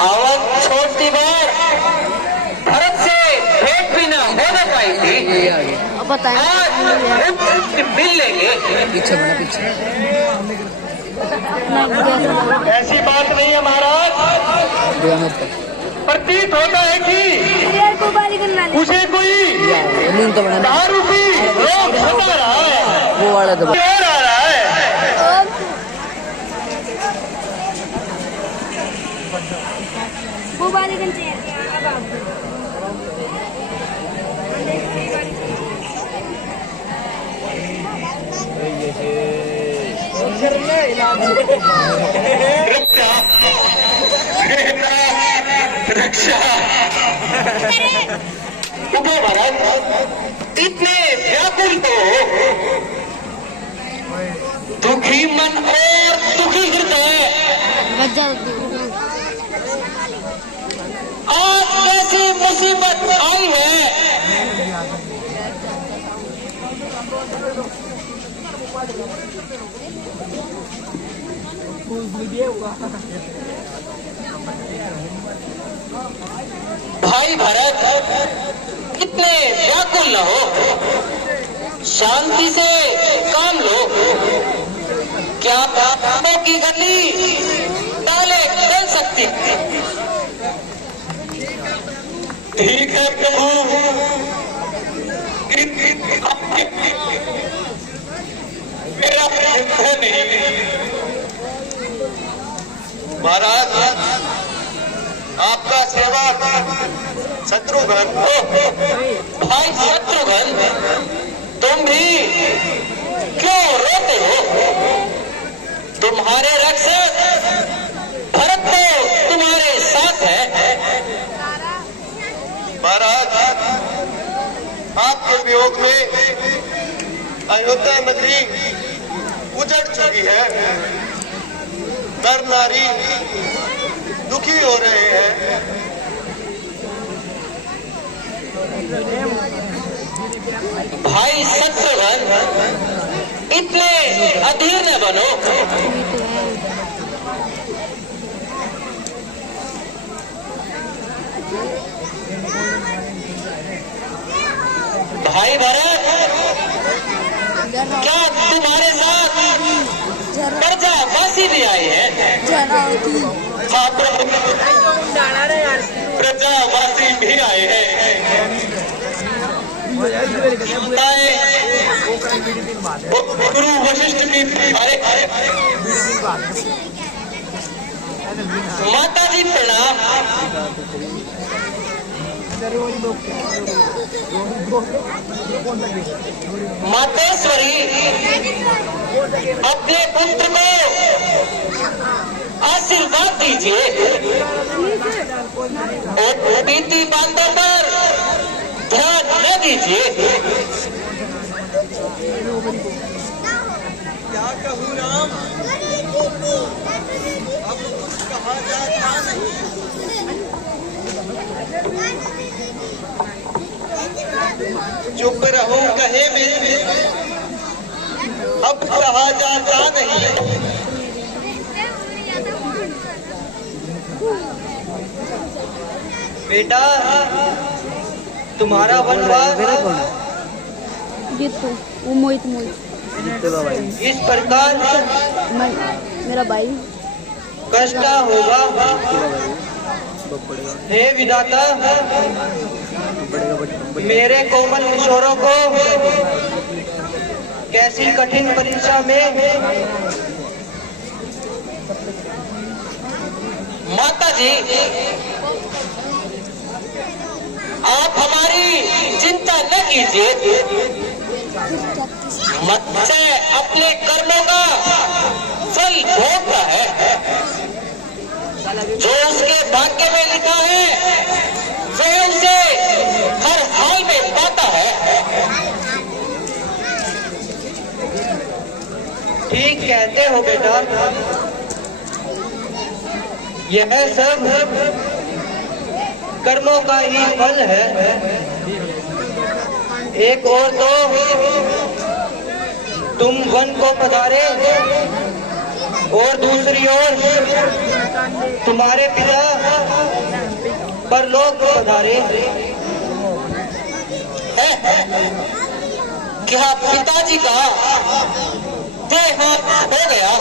आवक छोटी बार भरत से भेंट भी न होने पाई थी, आज मिल लेंगे। पीछे बना पीछे। ऐसी बात नहीं है महाराज, प्रतीत होता है कि उसे कोई दारू की रोग सता रहा है, वो वाला दबा आ रहा है। रक्षा महाराज, इतने व्याकुल तो दुखी मन और दुखी हृदय आज कैसी मुसीबत आई है। भाई भरत, इतने व्याकुल न हो, शांति से काम लो। क्या पापों की गली डाले चल सकती? ठीक है प्रभु, मेरा है नहीं। महाराज, आपका सेवक शत्रुघ्न, भाई शत्रुघ्न, तुम भी क्यों रोते हो? तुम्हारे रक्षक भरत तो तुम्हारे साथ है। महाराज, आपके वियोग में अयोध्या नगरी उजड़ चुकी है, नर नारी दुखी हो रहे हैं। भाई शत्रुघ्न, इतने अधीर न बनो। भाई भरत, क्या तुम्हारे साथ प्रजावासी भी आए हैं? हाँ प्रभु, प्रजावासी भी आए हैं। गुरु वशिष्ठ की माता जी प्रणाम। मातेश्वरी, अपने पुत्र को आशीर्वाद दीजिए और बीती बातों पर ध्यान न दीजिए। क्या कहूँ राम, अब कुछ कहा जाता नहीं। चुप रहो कहे में, अब कहा जाता नहीं। बेटा, तुम्हारा वनवास वो मोहित इस प्रकार मेरा भाई कष्टा होगा। हे विधाता, मेरे कोमल किशोरों को कैसी कठिन परीक्षा में माता जी, आप हमारी चिंता न कीजिए। मत्स्य अपने कर्मों का फल भोगता है, जो उसके भाग्य में लिखा है वह उसे हर हाल में पाता है। ठीक कहते हो बेटा, यह सब कर्मों का ही फल है। एक और तो तुम वन को पधारे और दूसरी ओर तुम्हारे पिता परलोक पधारे है। क्या पिताजी का देहांत हो गया?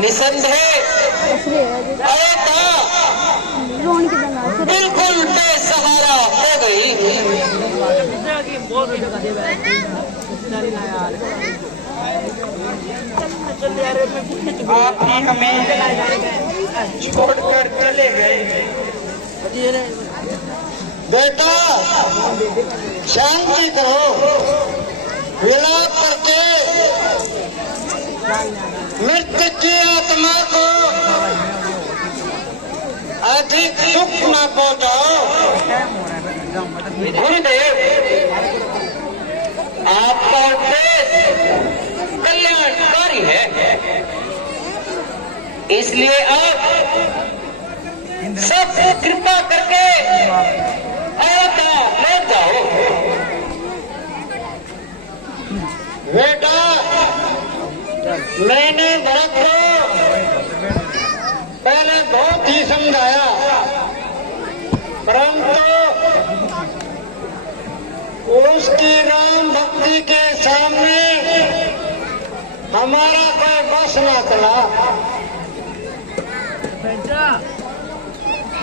निसंदेह अयता बिल्कुल बेसहारा हो गई। आप ही हमें छोड़कर चले गए। बेटा शांति करो, विलाप करके मृत्यु की आत्मा को अधिक दुख न पहुंचाओ। गुरुदेव, आपका उपदेश कल्याणकारी है, इसलिए आप सब कृपा करके अयोध्या लौट जाओ। बेटा, मैंने भरत को पहले बहुत ही समझाया, परंतु उसकी राम भक्ति के सामने हमारा कोई बस न चला।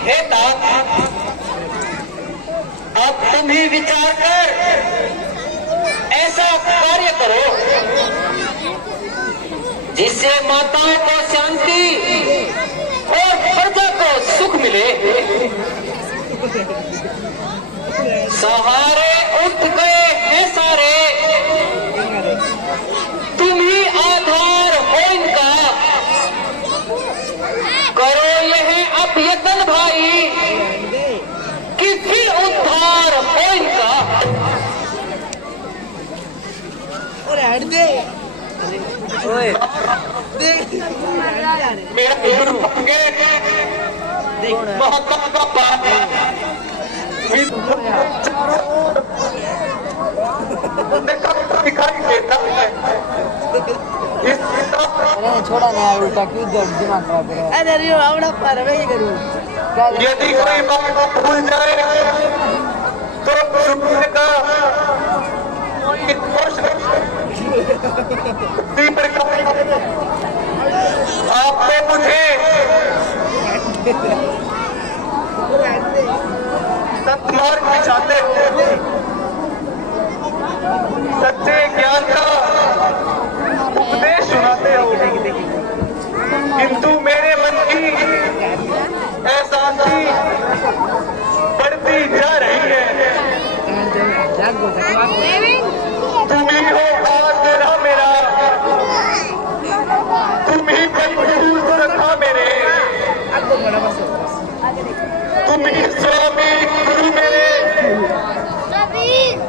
हे तात, अब तुम ही विचार कर ऐसा कार्य करो जिससे माताओं को शांति और प्रजा को सुख मिले। सहारे उठ गए हैं सारे, तुम ही आधार हो इनका। करो यह अब यत्न भाई कि फिर उद्धार हो इनका। मेरा गुरु दिखाई देता है। छोड़ा ना उल्टा क्यों दिमाग खराब कर रहा है? अरे रियो आवड़ा पर वही करूं। यदि कोई बात भूल जाए तो सुनने का आपने मुझे सत्मार्ग दिखाते हो, सच्चे ज्ञान का उपदेश सुनाते हो, किंतु मेरे मन की अशांति बढ़ती जा रही है। तुम ही हो आसरा मेरा, तुम ही परिपूर्ण रखा मेरे, तुम ही स्वामी गुरु मेरे,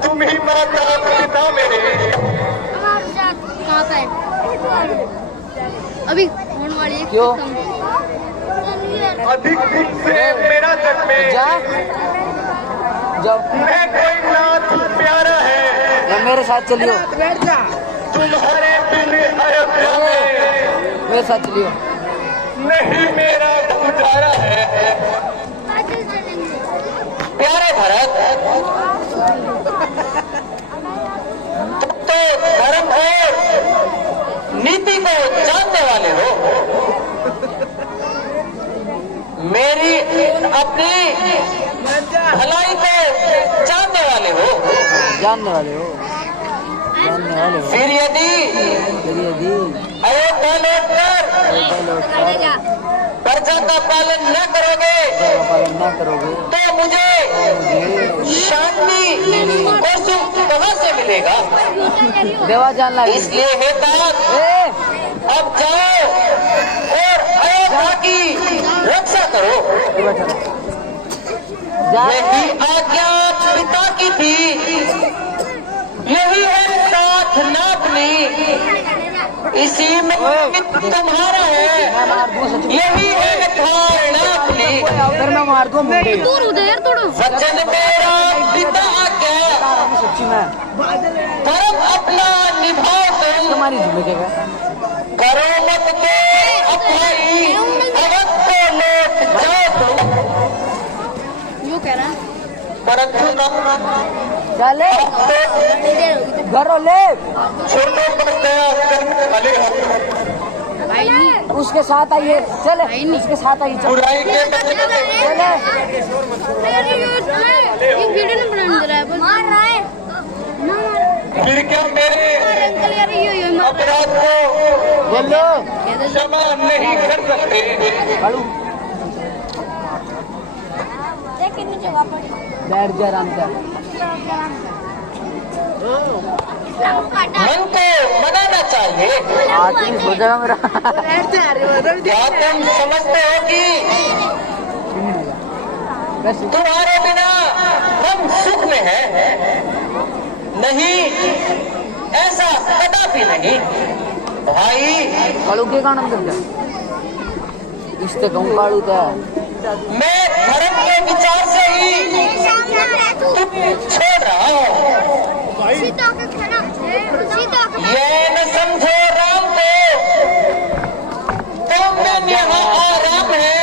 तुम ही माता पिता मेरे। अभी होने वाली है। क्यों? अधिक दिन से मेरा जग में जब मैं कोई नाथ प्यारा है, मेरे साथ चलियो, तुम्हारे बिन अयोध्या में मेरे साथ चलियो। नहीं मेरा गुजारा है। प्यारे भरत, तुम तो धर्म और नीति को जानने वाले हो, मेरी अपनी भलाई को जानने वाले हो। जानने वाले हो, जानने वाले हो। फिर यदि अयोध्या लौटकर प्रजा का पालन न करोगे तो मुझे शांति और सुख कहाँ से मिलेगा? देवा जान लगे। इसलिए हे तात, अब जाओ और अयोध्या की रक्षा करो। यही आज्ञा पिता की थी, यही है प्रार्थना अपनी, इसी में तुम्हारा है, यही है धारणा अपनी। वचन मेरा पिता आज्ञा, धर्म अपना निभाओ तुम, करो मत दो अभाई, अगर परंतु ना चले घरों ले छोटों पर दया करने वाले हो। भाई नहीं उसके साथ आइए चले उसके साथ आइए चलो बुराई के बदले चले ये वीडियो नहीं बनाने दे रहा है मार रहा है फिर क्या मेरे अंकल यार यो अपराध को बोलो क्षमा नहीं कर सकते। खड़ू कितनी जगह पड़ी बैठ जा आराम से मन को मनाना चाहिए। आदमी हो जाएगा मेरा क्या तुम समझते हो कि तुम्हारे बिना हम सुख में हैं? नहीं, ऐसा कदापि नहीं भाई। कालू के कारण अंदर जा इससे कहूँ कालू था मैं धर्म के विचार से ही तुम छोड़ रहा हूँ। ये न समझो राम को तुम यहाँ आराम है।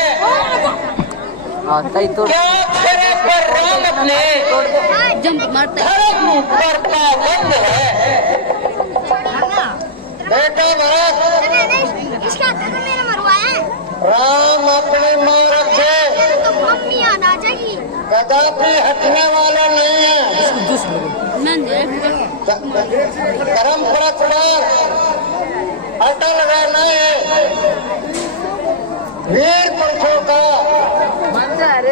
आता ही तो क्या करे पर राम अपने जंप मारता धर्म पर पाबंद है। बेटा भरत, राम अपने मार्ग से कदापि हटने वाला नहीं है। धर्म परस्पर अटल रहना है। वीर पुरुषों का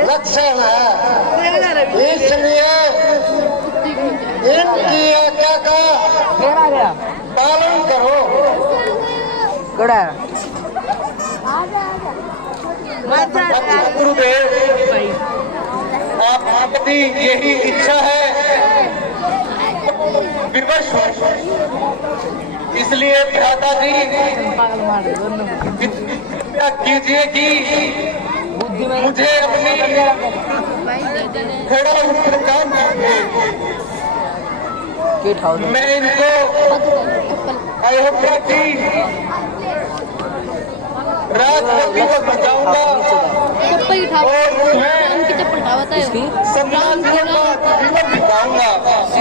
लक्षण है। इसलिए इनकी आज्ञा का घेरा गया पालन करो। कड़ा गुरुदेव, आपकी यही इच्छा है विवश हो। इसलिए भ्राता जी कृपया कीजिए कि बुद्धि में मुझे अपनी थोड़ा उपकार के ठाव मैं इनको अयोध्या की रात को बचाऊंगा चप्पल उठाओ और उनकी चप्पल उठावता है इसकी सम्मान जीवन बिताऊंगा।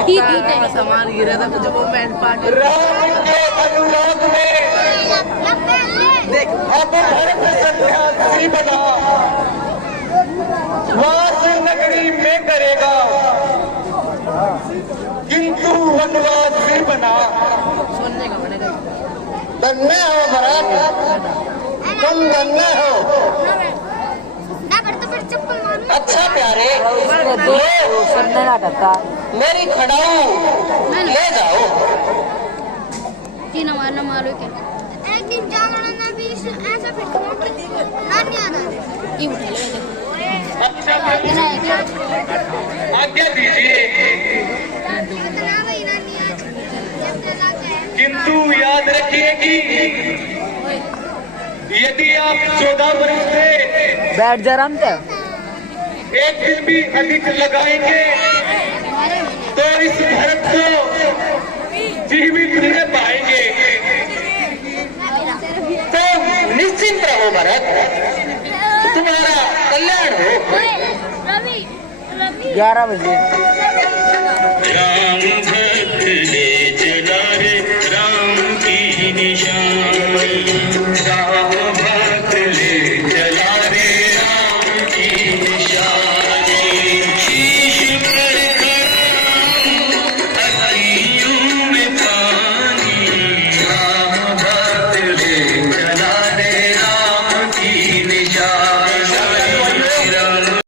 ठीक है सामान गिरा था तो वो मैंने पार्टी राम के अनुराग में अब भरत सन्यासी बना वास नगरी में करेगा, किंतु वनवासी बना। धन्य हो भरत, तुम धन्य हो। अच्छा प्यारे, सुनने ना करता मेरी खड़ाऊ ले जाओ। कि ना मारना मारो क्या एक दिन जाना ना भी ऐसा फिर नानी आना ये उठा ले अच्छा आज्ञा दीजिए, इतना वही नानी आज जब तक है किंतु याद रखिए कि यदि आप 14 वर्ष से बैठ जा आराम से एक दिन भी अधिक लगाएंगे तो इस भरत को जीवित नहीं पाएंगे। तो निश्चिंत रहो भरत, तुम्हारा कल्याण हो। रवि रवि 11 बजे राम भक्त ले चला रे राम की निशान